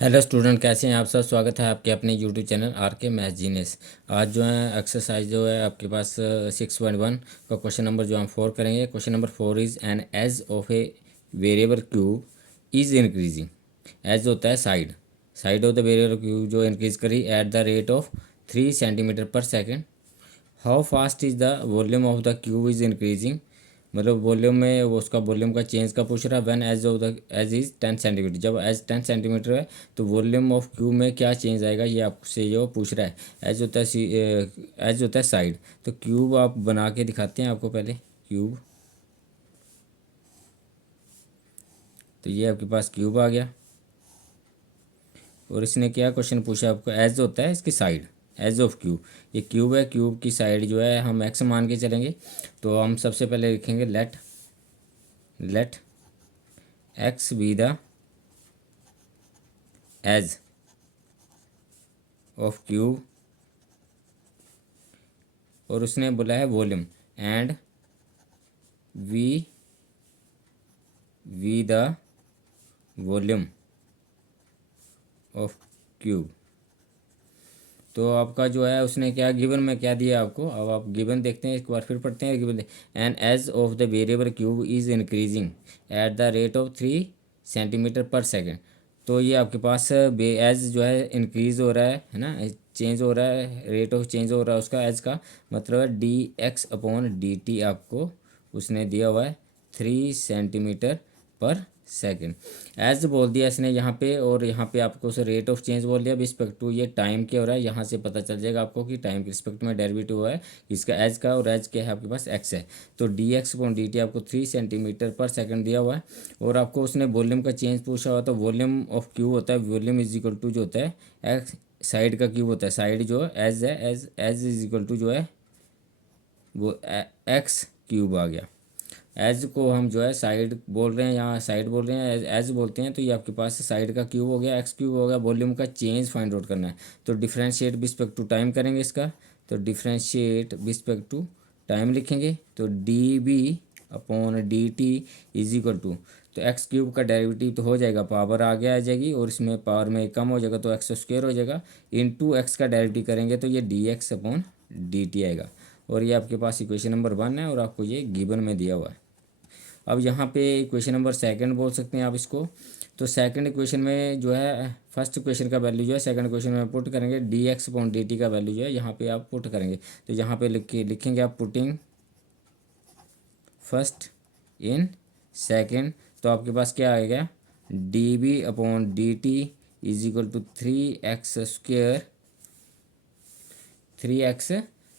Hello student, कैसे हैं आप सब। स्वागत है आपके अपने यूट्यूब चैनल आर के मैथ जीनियस। आज जो है एक्सरसाइज जो है आपके पास 6.1 का क्वेश्चन नंबर जो हम 4 करेंगे। Question number 4 is an edge of a variable cube is increasing. Edge होता है side, side of the variable cube जो इंक्रीज करी at the rate of 3 centimetre पर second. How fast is the volume of the cube is increasing. मतलब volume में वो उसका volume का चेंज का पूछ रहा है। When edge of the edge is 10 centimetre, जब एज 10 सेंटीमीटर है तो वॉल्यूम ऑफ क्यूब में क्या चेंज आएगा ये आपसे जो पूछ रहा है। एज होता है एज होता है साइड। तो क्यूब आप बना के दिखाते हैं आपको पहले क्यूब। तो ये आपके पास क्यूब आ गया और इसने क्या क्वेश्चन पूछा आपको। एज होता है इसकी साइड, एज ऑफ क्यूब। ये क्यूब है, क्यूब की साइड जो है हम एक्स मान के चलेंगे। तो हम सबसे पहले लिखेंगे let let x be the edge of cube. और उसने बोला है volume and V V the volume of cube. तो आपका जो है उसने क्या गिवन में क्या दिया आपको। अब आप गिवन देखते हैं, एक बार फिर पढ़ते हैं given. And edge of the variable cube is increasing at the rate of 3 centimetre पर सेकेंड। तो ये आपके पास एज जो है इंक्रीज हो रहा है ना, चेंज हो रहा है, रेट ऑफ चेंज हो रहा है उसका। एज का मतलब है D x upon d T आपको उसने दिया हुआ है 3 सेंटीमीटर पर सेकेंड। एज बोल दिया इसने यहाँ पे, और यहाँ पे आपको उसे रेट ऑफ चेंज बोल दिया रिस्पेक्ट टू। ये टाइम क्या हो रहा है, यहाँ से पता चल जाएगा आपको कि टाइम के रिस्पेक्ट में डेरिवेटिव हुआ है इसका एज का। और एज क्या है आपके पास एक्स है। तो D x upon d T आपको 3 सेंटीमीटर पर सेकेंड दिया हुआ है। और आपको उसने वॉल्यूम का चेंज पूछा हुआ। तो वॉल्यूम ऑफ क्यूब होता है, वॉल्यूम इज इक्वल टू जो होता है एक्स साइड का क्यूब होता है। साइड जो एज है, edge edge is equal to जो है वो एक्स क्यूब आ गया। एज को हम जो है साइड बोल रहे हैं, यहाँ साइड बोल रहे हैं, एज बोलते हैं। तो ये आपके पास साइड का क्यूब हो गया, एक्स क्यूब हो गया। वॉल्यूम का चेंज फाइंड आउट करना है। तो डिफ्रेंशिएट रिस्पेक्ट टू टाइम करेंगे इसका। तो डिफ्रेंशिएट रिस्पेक्ट टू टाइम लिखेंगे। तो d b upon d t is equal to, तो एक्स क्यूब का डेरिवेटिव तो हो जाएगा, पावर आगे आ जाएगी और इसमें पावर में कम हो जाएगा तो एक्स स्क्वायर हो जाएगा। इंटू एक्स का डेरिवेटिव करेंगे तो ये D x upon d T आएगा। और ये आपके पास इक्वेशन नंबर 1 है और आपको ये गिवन में दिया हुआ है। अब यहाँ पे इक्वेशन नंबर सेकंड बोल सकते हैं आप इसको। तो सेकंड इक्वेशन में जो है फर्स्ट इक्वेशन का वैल्यू जो है सेकंड इक्वेशन में पुट करेंगे। D x upon d t का वैल्यू जो है यहाँ पे आप पुट करेंगे। तो यहाँ पे लिखेंगे आप पुटिंग फर्स्ट इन सेकंड। तो आपके पास क्या आएगा, d b upon d t is equal to 3x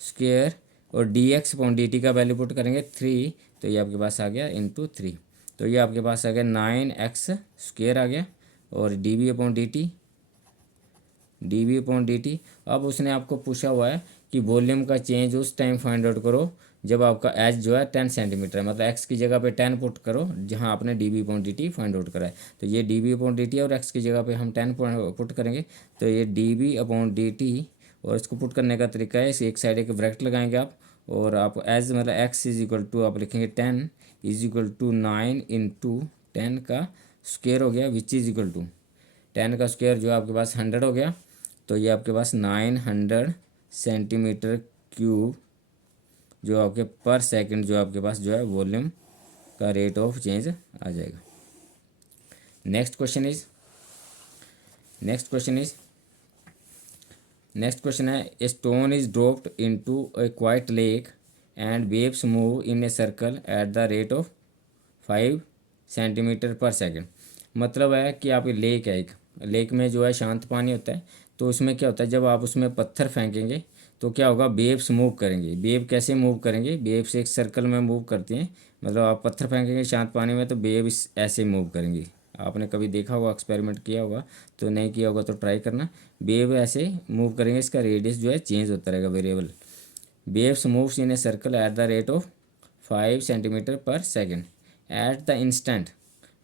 square और d x upon d t का वैल्यू पुट करेंगे 3। तो ये आपके पास आ गया इंटू 3। तो ये आपके पास आ गया 9x स्क्वेयर आ गया। और d b upon d t. अब उसने आपको पूछा हुआ है कि वॉल्यूम का चेंज उस टाइम फाइंड आउट करो जब आपका एच जो है 10 सेंटीमीटर है। मतलब एक्स की जगह पे 10 पुट करो जहाँ आपने d b upon d t find out करा है। तो ये d b upon d t और एक्स की जगह पे हम 10 पुट करेंगे। तो ये d b upon d t. और इसको पुट करने का तरीका है, इस एक साइड एक ब्रैकेट लगाएंगे आप। और आप एज मतलब एक्स इज इक्वल टू आप लिखेंगे 10 इज इक्वल टू 9 इंटू 10 का स्क्वेयर हो गया विच इज इक्वल टू 10 का स्क्वायर जो आपके पास 100 हो गया। तो ये आपके पास 900 सेंटीमीटर क्यूब जो आपके पर सेकंड जो आपके पास जो है वॉल्यूम का रेट ऑफ चेंज आ जाएगा। Next question is next question is next question है a stone is dropped into a quiet lake and waves move in a circle at the rate of 5 centimetre पर second. मतलब है कि आप lake है, एक लेक में जो है शांत पानी होता है। तो उसमें क्या होता है, जब आप उसमें पत्थर फेंकेंगे तो क्या होगा, वेव्स मूव करेंगे। वेव कैसे मूव करेंगे, वेव्स एक सर्कल में मूव करती हैं। मतलब आप पत्थर फेंकेंगे शांत पानी में तो वेव्स ऐसे मूव करेंगी। आपने कभी देखा होगा, एक्सपेरिमेंट किया होगा, तो नहीं किया होगा तो ट्राई करना। वेव ऐसे मूव करेंगे, इसका रेडियस जो है चेंज होता रहेगा variable. Waves moves in a circle at the rate of 5 centimetre पर second at the instant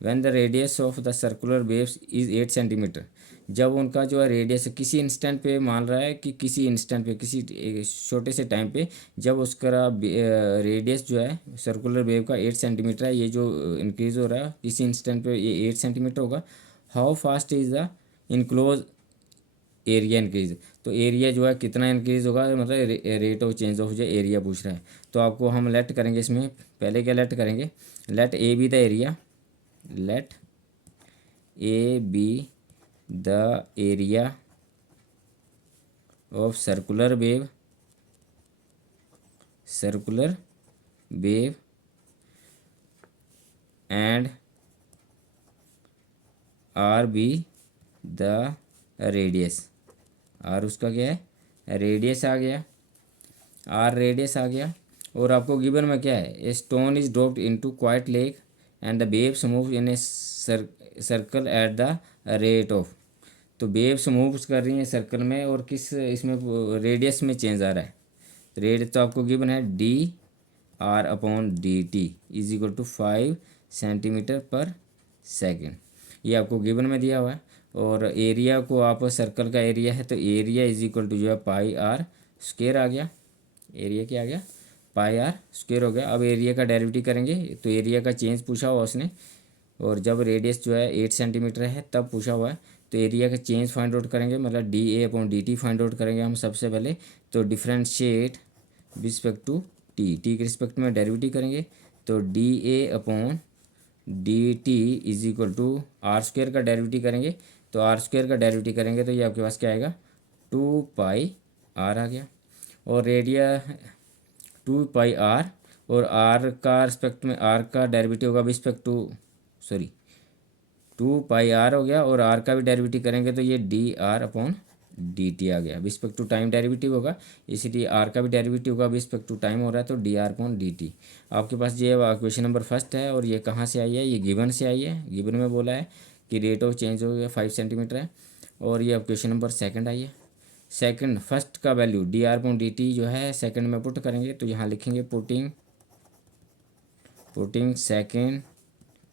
when the radius of the circular waves is 8 centimetre. जब उनका जो है रेडियस किसी इंस्टेंट पे मान रहा है कि किसी इंस्टेंट पे किसी छोटे से टाइम पे जब उसका रेडियस जो है सर्कुलर वेव का 8 सेंटीमीटर है, ये जो इंक्रीज हो रहा है किसी इंस्टेंट पे ये 8 सेंटीमीटर होगा। How fast is the enclose area increase, तो एरिया जो है कितना इंक्रीज होगा, मतलब रेट ऑफ चेंज ऑफ जो एरिया पूछ रहा है। तो आपको हम लेट करेंगे इसमें, पहले क्या लेट करेंगे, let a be the area, let a be the area of circular wave, circular wave and r be the radius, r उसका क्या है, रेडियस आ गया, आर रेडियस आ गया। और आपको गिवन में क्या है, a stone is dropped into quite lake and the waves move in a circle at the rate of, तो वेव्स मूव कर रही हैं सर्कल में और किस इसमें रेडियस में चेंज आ रहा है। रेडियस तो आपको गिवन है d r upon d t is equal to 5 centimetre पर सेकेंड, ये आपको गिवन में दिया हुआ है। और एरिया को आप, सर्कल का एरिया है तो एरिया इज इक्वल टू जो है पाई आर स्क्वायर आ गया, एरिया क्या आ गया, पाई आर स्क्वायर हो गया। अब एरिया का डेरिवेटिव करेंगे, तो एरिया का चेंज पूछा हुआ उसने, और जब रेडियस जो है 8 सेंटीमीटर है तब पूछा हुआ है। तो एरिया का चेंज फाइंड आउट करेंगे, मतलब d a upon d t find out करेंगे हम सबसे पहले। तो differentiate respect to t, t के रिस्पेक्ट में डेरिवेटिव करेंगे, तो d a upon d t is equal to r square का डेरिवेटिव करेंगे। तो आर स्क्वायर का डेरिवेटिव करेंगे तो ये आपके पास क्या आएगा, 2 पाई आर आ गया। और रेडिया 2 पाई आर, और आर का रिस्पेक्ट में आर का डेरिवेटिव होगा respect to, sorry 2 pi r हो गया, और आर का भी डेरिवेटिव करेंगे तो ये d r upon d t आ गया, रिस्पेक्ट टू टाइम डेरिवेटिव होगा, इसीलिए आर का भी डेरिवेटिव होगा रिस्पेक्ट टू टाइम हो रहा है, तो D r upon d T. आपके पास ये क्वेश्चन नंबर फर्स्ट है, और ये कहाँ से आई है, ये गिवन से आई है, गिवन में बोला है कि रेट ऑफ चेंज हो गया 5 सेंटीमीटर है। और ये अब क्वेश्चन नंबर सेकंड आई है, सेकंड फर्स्ट का value d r upon d t जो है सेकंड में पुट करेंगे, तो यहाँ लिखेंगे putting second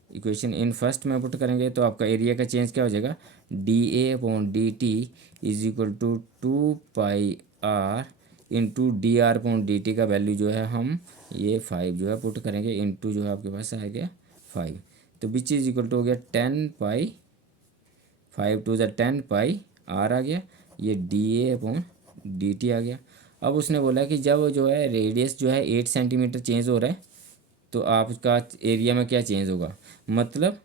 equation in first में पुट करेंगे, तो आपका एरिया का चेंज क्या हो जाएगा, d a upon d t is equal to 2 pi r into d r upon d t का वैल्यू जो है हम ये 5 जो है पुट करेंगे, इंटू जो है आपके पास आ गया 5, तो विच इज इक्वल टू हो गया 10 pi, 5 to the 10 pi r आ गया, ये d a upon d t आ गया। अब उसने बोला कि जब जो है रेडियस जो है 8 सेंटीमीटर चेंज हो रहा है, तो आपका एरिया में क्या चेंज होगा, मतलब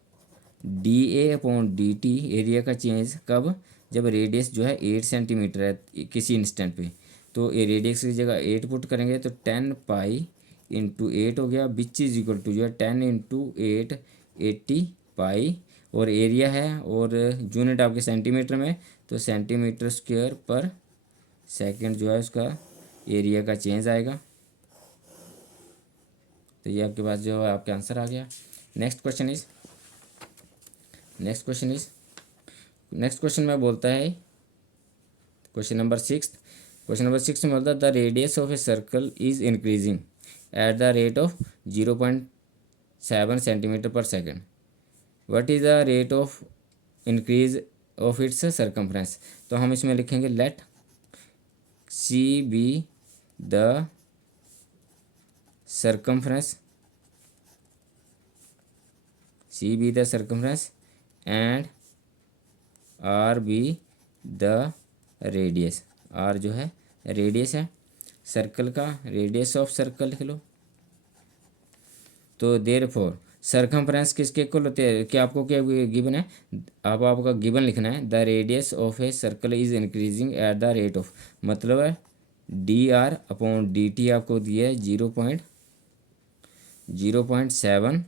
d a upon d T area का चेंज कब, जब रेडियस जो है 8 सेंटीमीटर है किसी इंस्टेंट पे, तो ये रेडियस की जगह 8 पुट करेंगे, तो 10 पाई इंटू 8 हो गया, विच इज इक्वल टू जो है 10 इंटू 8 80 पाई, और एरिया है और यूनिट आपके सेंटीमीटर में, तो सेंटीमीटर स्क्वायर पर सेकेंड जो है उसका एरिया का चेंज आएगा। तो ये आपके पास जो है आपका आंसर आ गया। Next question is next question में बोलता है क्वेश्चन नंबर 6 में बोलता है the radius of a circle is increasing at the rate of 0.7 centimetre पर second, what is the rate of increase of its circumference. तो हम इसमें लिखेंगे let c be the circumference and r be the radius, r जो है radius है circle का, radius of circle लिख लो। तो देयरफॉर सर्कम्फ्रेंस किसके इक्वल होते हैं, क्या आपको क्या गिवन है, अब आपका गिवन लिखना है the radius of a circle is increasing at the rate of, मतलब है d r upon d T आपको दिया है 0.7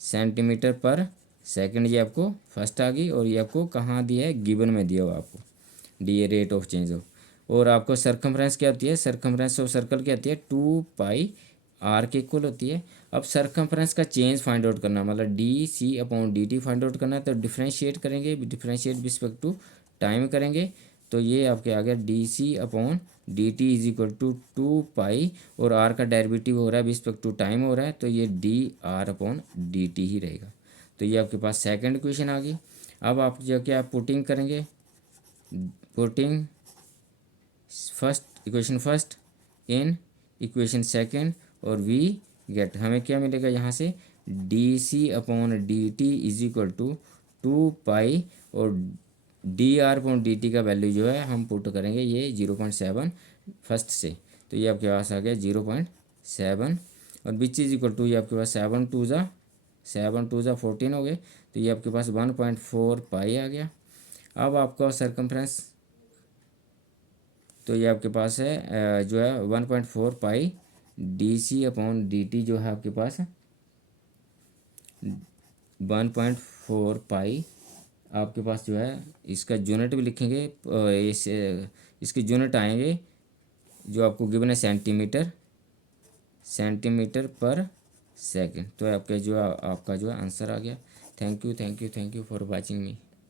सेंटीमीटर पर सेकंड, ये आपको फर्स्ट आ गई, और ये आपको कहाँ दिया है, गिवन में दिया हुआ आपको D a rate of change हो। और आपको सर्कम्फ्रेंस क्या होती है, सर्कम्फ्रेंस ऑफ सर्कल क्या होती है 2 पाई आर के इक्वल होती है। अब सर्कम्फ्रेंस का चेंज फाइंड आउट करना, मतलब d c upon d t find out करना है, तो डिफ्रेंशिएट करेंगे, डिफ्रेंशिएट रिस्पेक्ट टू टाइम करेंगे, तो ये आपके आ गया d c upon d t is equal to 2 pi, और आर का डेरिवेटिव हो रहा है रिस्पेक्ट टू टाइम हो रहा है, तो ये d r upon d t ही रहेगा। तो ये आपके पास सेकंड इक्वेशन आ गई। अब आप जो क्या पुटिंग करेंगे, putting equation first in equation second, और वी गेट, हमें क्या मिलेगा यहाँ से d c upon d t is equal to 2 pi, और d r upon d t का वैल्यू जो है हम पुट करेंगे ये 0.7 फर्स्ट से, तो ये आपके पास आ गया 0.7 और विच इज इक्वल टू ये आपके पास 7 टू ज़ा 14 हो गए, तो ये आपके पास 1.4 पाई आ गया। अब आपका सरकमफ्रेंस तो ये आपके पास है जो है 1.4 pi d c upon d t जो है आपके पास 1.4 पाई आपके पास जो है इसका यूनिट भी लिखेंगे, इसके यूनिट आएंगे जो आपको गिवन है सेंटीमीटर पर सेकंड। तो आपका जो है आंसर आ गया। Thank you for watching me.